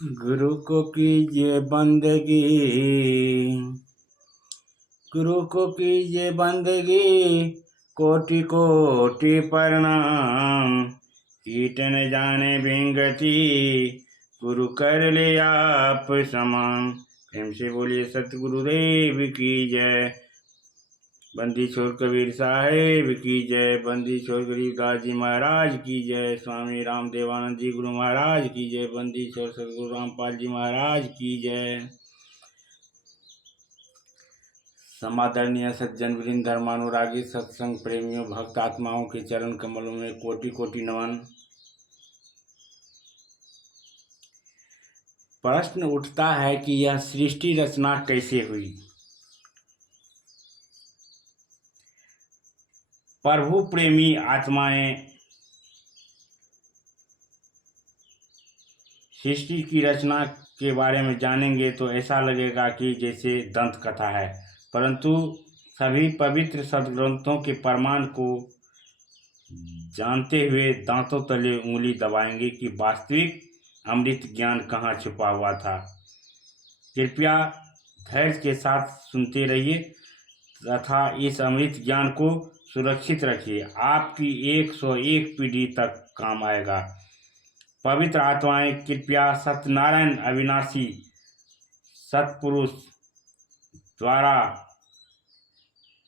गुरु को कीजिए बंदगी, गुरु को कीजिए बंदगी, कोटि कोटि प्रणाम। कीट न जाने विंगति, गुरु कर ले आप समान। प्रेम से बोलिए सतगुरुदेव की जय। बंदी छोड़ कबीर साहेब की जय। बंदी छोड़ गरीबदास जी महाराज की जय। स्वामी रामदेवानंद जी गुरु महाराज की जय। बंदी छोड़ सतगुरु रामपाल जी महाराज की जय। समादरणीय सज्जन वृंद, धर्मानुरागी सत्संग प्रेमियों, भक्त आत्माओं के चरण कमलों में कोटि कोटि नमन। प्रश्न उठता है कि यह सृष्टि रचना कैसे हुई। प्रभु प्रेमी आत्माएं सृष्टि की रचना के बारे में जानेंगे तो ऐसा लगेगा कि जैसे दंत कथा है, परंतु सभी पवित्र सदग्रंथों के प्रमाण को जानते हुए दांतों तले उंगली दबाएंगे कि वास्तविक अमृत ज्ञान कहाँ छुपा हुआ था। कृपया धैर्य के साथ सुनते रहिए तथा इस अमृत ज्ञान को सुरक्षित रखिए। आपकी 101 पीढ़ी तक काम आएगा। पवित्र आत्माएं कृपया सत्यनारायण अविनाशी सत्पुरुष द्वारा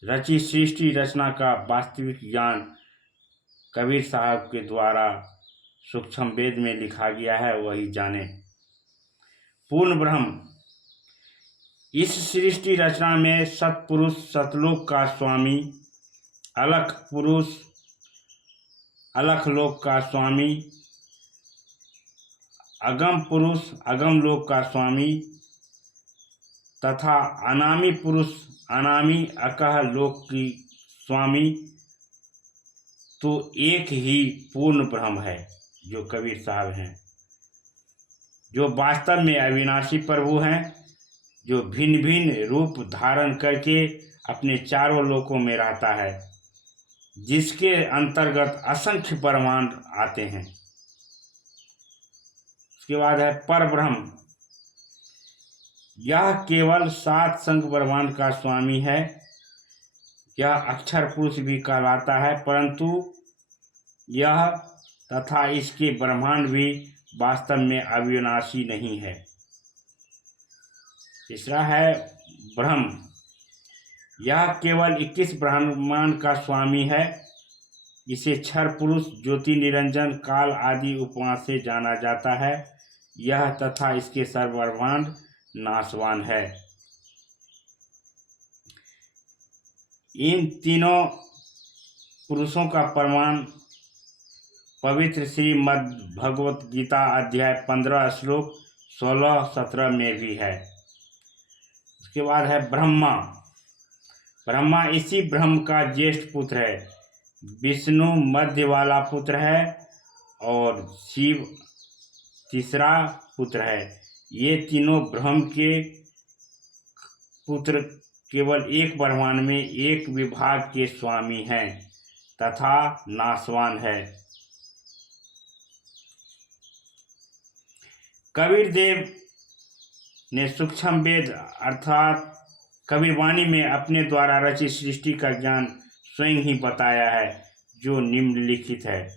रचित सृष्टि रचना का वास्तविक ज्ञान कबीर साहब के द्वारा सूक्ष्म वेद में लिखा गया है वही जाने। पूर्ण ब्रह्म। इस सृष्टि रचना में सत्पुरुष सतलोक का स्वामी, अलख पुरुष अलख लोक का स्वामी, अगम पुरुष अगम लोक का स्वामी तथा अनामी पुरुष अनामी अकह लोक की स्वामी, तो एक ही पूर्ण ब्रह्म है जो कबीर साहब हैं, जो वास्तव में अविनाशी प्रभु हैं, जो भिन्न भिन्न रूप धारण करके अपने चारों लोकों में रहता है, जिसके अंतर्गत असंख्य ब्रह्मांड आते हैं। उसके बाद है परब्रह्म। यह केवल 7 संग ब्रह्मांड का स्वामी है। यह अक्षर पुरुष भी कहलाता है, परंतु यह तथा इसके ब्रह्मांड भी वास्तव में अविनाशी नहीं है। तीसरा है ब्रह्म। यह केवल 21 ब्रह्मांड का स्वामी है। इसे क्षर पुरुष, ज्योति निरंजन, काल आदि उपमा से जाना जाता है। यह तथा इसके सर्व ब्रह्मांड नाशवान है। इन तीनों पुरुषों का प्रमाण पवित्र श्रीमद् भगवत गीता अध्याय 15 श्लोक 16-17 में भी है। उसके बाद है ब्रह्मा। ब्रह्मा इसी ब्रह्म का ज्येष्ठ पुत्र है। विष्णु मध्य वाला पुत्र है और शिव तीसरा पुत्र है। ये तीनों ब्रह्म के पुत्र केवल एक ब्रह्मांड में एक विभाग के स्वामी हैं तथा नाशवान है। कबीर देव ने सूक्ष्म वेद अर्थात कबीरवाणी में अपने द्वारा रचित सृष्टि का ज्ञान स्वयं ही बताया है, जो निम्नलिखित है।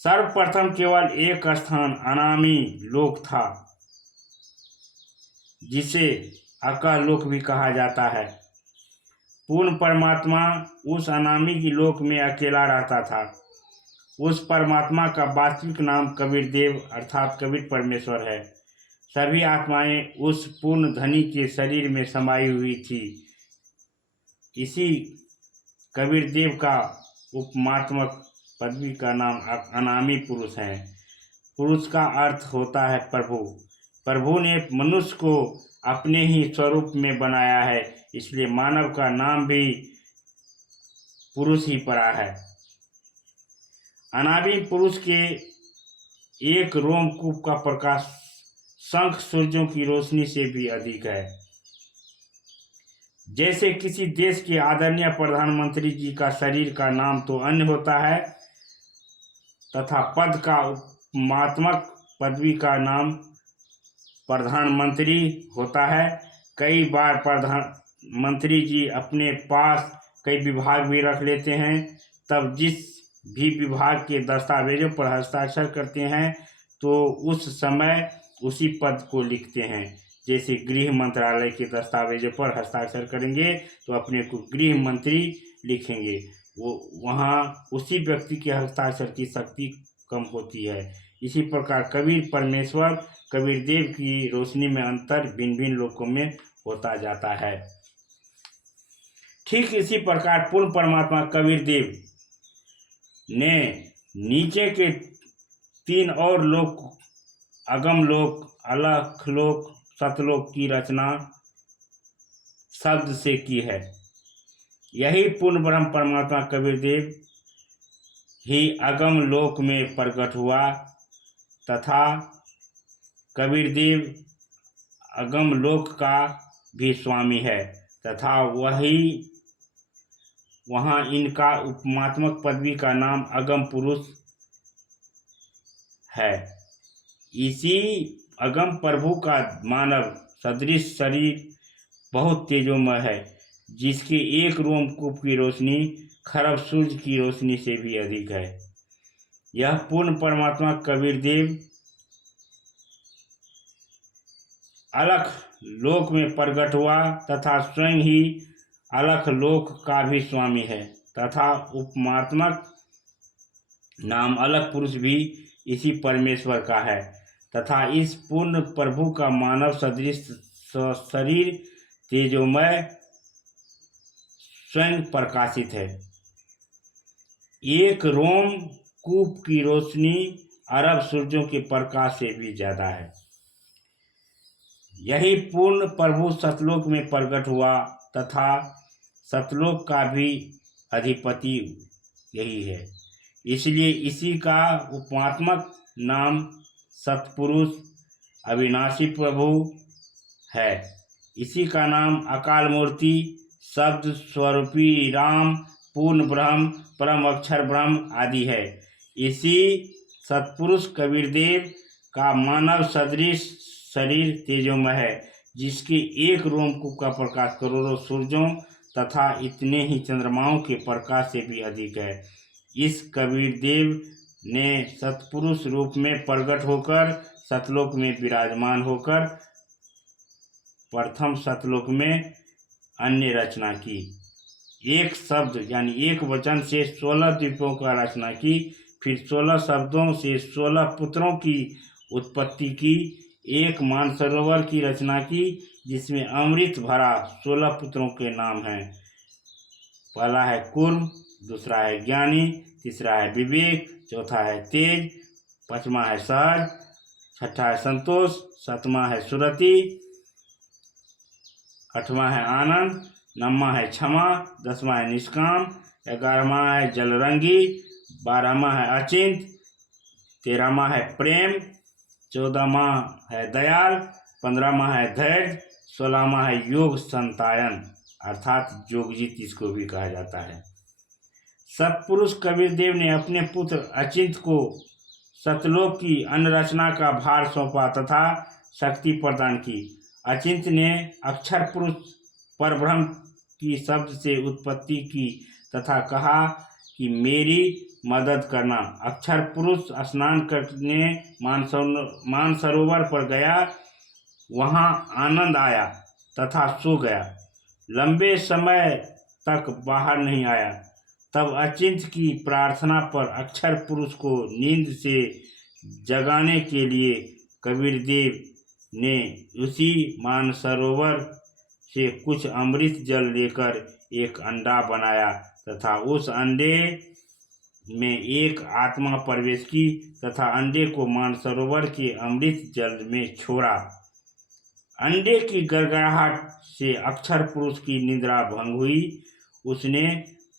सर्वप्रथम केवल एक स्थान अनामी लोक था, जिसे अका लोक भी कहा जाता है। पूर्ण परमात्मा उस अनामी की लोक में अकेला रहता था। उस परमात्मा का वास्तविक नाम कबीर देव अर्थात कबीर परमेश्वर है। सभी आत्माएं उस पूर्ण धनी के शरीर में समाई हुई थी। इसी कबीर देव का उपमात्मक पदवी का नाम अनामी पुरुष है। पुरुष का अर्थ होता है प्रभु। प्रभु ने मनुष्य को अपने ही स्वरूप में बनाया है, इसलिए मानव का नाम भी पुरुष ही पड़ा है। अनामी पुरुष के एक रोमकूप का प्रकाश शंख सूर्यों की रोशनी से भी अधिक है। जैसे किसी देश के आदरणीय प्रधानमंत्री जी का शरीर का नाम तो अन्य होता है तथा पद का उपमात्मक पदवी का नाम प्रधानमंत्री होता है। कई बार प्रधानमंत्री जी अपने पास कई विभाग भी रख लेते हैं, तब जिस भी विभाग के दस्तावेजों पर हस्ताक्षर करते हैं तो उस समय उसी पद को लिखते हैं। जैसे गृह मंत्रालय के दस्तावेजों पर हस्ताक्षर करेंगे तो अपने को गृह मंत्री लिखेंगे, वो वहाँ उसी व्यक्ति के हस्ताक्षर की शक्ति कम होती है। इसी प्रकार कबीर परमेश्वर कबीर देव की रोशनी में अंतर भिन्न भिन्न लोकों में होता जाता है। ठीक इसी प्रकार पूर्ण परमात्मा कबीर देव ने नीचे के 3 और लोक, अगम लोक, अलख लोक, सतलोक की रचना शब्द से की है। यही पूर्ण ब्रह्म परमात्मा कबीर देव ही अगम लोक में प्रकट हुआ तथा कबीर देव अगम लोक का भी स्वामी है तथा वही वहाँ इनका उपमात्मक पदवी का नाम अगम पुरुष है। इसी अगम प्रभु का मानव सदृश शरीर बहुत तेजोमय है, जिसके एक रोमकूप की रोशनी खरब सूर्य की रोशनी से भी अधिक है। यह पूर्ण परमात्मा कबीर देव अलख लोक में प्रकट हुआ तथा स्वयं ही अलख लोक का भी स्वामी है तथा उपमात्मक नाम अलख पुरुष भी इसी परमेश्वर का है तथा इस पूर्ण प्रभु का मानव सदृश शरीर तेजोमय स्वयं प्रकाशित है। एक रोम कूप की रोशनी अरब सूर्यों के प्रकाश से भी ज्यादा है। यही पूर्ण प्रभु सतलोक में प्रकट हुआ तथा सतलोक का भी अधिपति यही है, इसलिए इसी का उपमात्मक नाम सतपुरुष अविनाशी प्रभु है। इसी का नाम अकाल मूर्ति, शब्द स्वरूपी राम, पूर्ण ब्रह्म, परम अक्षर ब्रह्म आदि है। इसी सतपुरुष कबीर देव का मानव सदृश शरीर तेजोमय है, जिसके एक रोमकूप का प्रकाश करोड़ों सूर्यों तथा इतने ही चंद्रमाओं के प्रकाश से भी अधिक है। इस कबीर देव ने सतपुरुष रूप में प्रकट होकर सतलोक में विराजमान होकर प्रथम सतलोक में अन्य रचना की। एक शब्द यानी एक वचन से 16 द्वीपों का रचना की, फिर 16 शब्दों से 16 पुत्रों की उत्पत्ति की। एक मानसरोवर की रचना की जिसमें अमृत भरा 16 पुत्रों के नाम हैं। पहला है कुर्म, दूसरा है ज्ञानी, तीसरा है विवेक, चौथा है तेज, पांचवा है सहज, छठा है संतोष, सातवां है सुरति, आठवां है आनंद, नौवां है क्षमा, 10वां है निष्काम, 11वां है जलरंगी, 12वां है अचिंत, 13वां है प्रेम, 14वां है दयाल, 15वां है धैर्य, 16वां है योग संतायन अर्थात योगजीत इसको भी कहा जाता है। सतपुरुष कबीर देव ने अपने पुत्र अचिंत को सतलोक की अन्य रचना का भार सौंपा तथा शक्ति प्रदान की। अचिंत ने अक्षर पुरुष परब्रह्म की शब्द से उत्पत्ति की तथा कहा कि मेरी मदद करना। अक्षर पुरुष स्नान करने मानसरोवर पर गया, वहां आनंद आया तथा सो गया, लंबे समय तक बाहर नहीं आया। तब अचिंत की प्रार्थना पर अक्षर पुरुष को नींद से जगाने के लिए कबीर देव ने उसी मानसरोवर से कुछ अमृत जल लेकर एक अंडा बनाया तथा उस अंडे में एक आत्मा प्रवेश की तथा अंडे को मानसरोवर के अमृत जल में छोड़ा। अंडे की गड़गड़ाहट से अक्षर पुरुष की निद्रा भंग हुई। उसने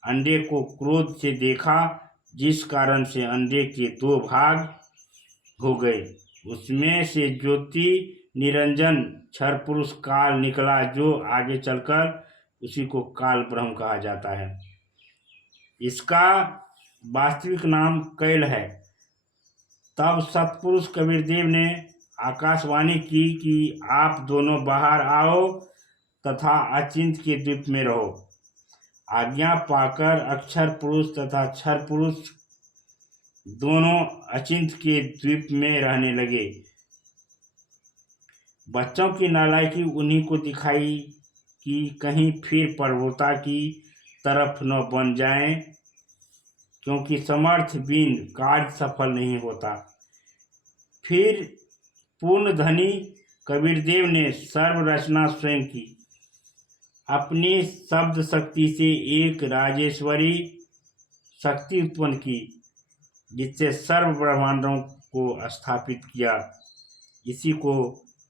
अंडे को क्रोध से देखा, जिस कारण से अंडे के 2 भाग हो गए। उसमें से ज्योति निरंजन क्षर पुरुष काल निकला, जो आगे चलकर उसी को काल ब्रह्म कहा जाता है। इसका वास्तविक नाम कैल है। तब सत्पुरुष कबीरदेव ने आकाशवाणी की कि आप दोनों बाहर आओ तथा अचिंत के द्वीप में रहो। आज्ञा पाकर अक्षर पुरुष तथा क्षर पुरुष दोनों अचिंत के द्वीप में रहने लगे। बच्चों की नालायकी उन्हीं को दिखाई कि कहीं फिर प्रभुता की तरफ न बन जाएं, क्योंकि समर्थ बिन कार्य सफल नहीं होता। फिर पूर्ण धनी कबीरदेव ने सर्व रचना स्वयं की। अपनी शब्द शक्ति से एक राजेश्वरी शक्ति उत्पन्न की, जिससे सर्व ब्रह्मांडों को स्थापित किया। इसी को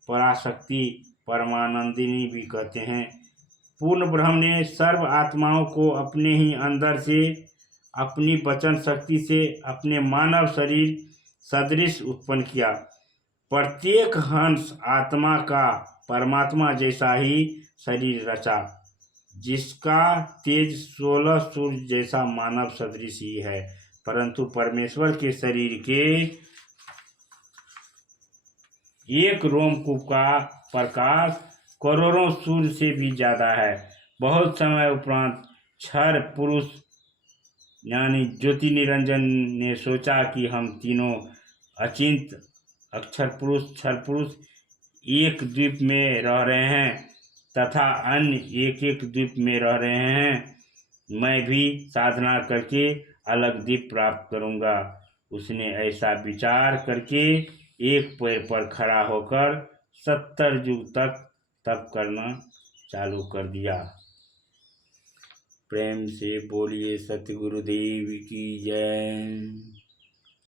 पराशक्ति परमानंदिनी भी कहते हैं। पूर्ण ब्रह्म ने सर्व आत्माओं को अपने ही अंदर से अपनी वचन शक्ति से अपने मानव शरीर सदृश उत्पन्न किया। प्रत्येक हंस आत्मा का परमात्मा जैसा ही शरीर रचा, जिसका तेज 16 सूर्य जैसा मानव सदृश ही है, परंतु परमेश्वर के शरीर के एक रोमकूप का प्रकाश करोड़ों सूर्य से भी ज्यादा है। बहुत समय उपरांत क्षर पुरुष यानी ज्योति निरंजन ने सोचा कि हम तीनों अचिंत अक्षर पुरुष क्षर पुरुष एक द्वीप में रह रहे हैं तथा अन्य एक एक द्वीप में रह रहे हैं। मैं भी साधना करके अलग द्वीप प्राप्त करूंगा। उसने ऐसा विचार करके एक पैर पर खड़ा होकर 70 युग तक तप करना चालू कर दिया। प्रेम से बोलिए सतगुरुदेव की जय।